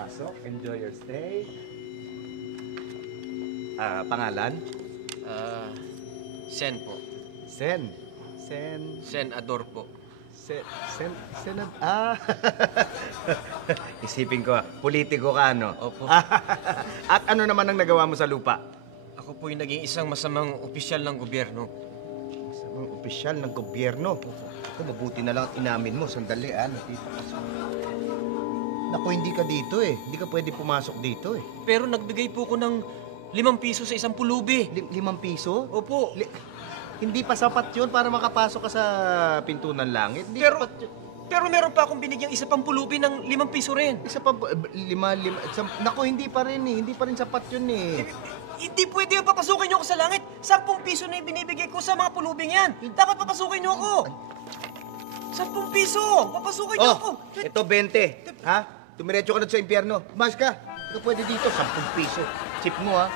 Pasok. Enjoy your stay. Pangalan? Sen po. Sen. Senador po. Senad... Isipin ko, politiko ka, no? Opo. At ano naman ang nagawa mo sa lupa? Ako po yung naging isang masamang opisyal ng gobyerno. Masamang opisyal ng gobyerno. Ito, mabuti na lang at inamin mo. Sandali, natito ka sa... Naku, hindi ka dito eh. Hindi ka pwede pumasok dito eh. Pero nagbigay po ko ng 5 piso sa isang pulubi. 5 piso? Opo. Hindi pa sapat yun para makapasok ka sa pinto ng langit. Hindi Pero, sapat yun. pero meron pa akong binigyang isa pang pulubi ng 5 piso rin. Isa pa, 5. Naku, hindi pa rin eh. Hindi pa rin sapat yun eh. Hindi pwede yung papasukin niyo ako sa langit. 10 piso na yung binibigay ko sa mga pulubing yan. Dapat papasukin niyo ako. 10 piso! Papasukin niyo ako. Ito 20. Ha? Tumiretso ka na sa impyerno. Mas ka. Ito pwede dito. 10 piso. Chip mo ha.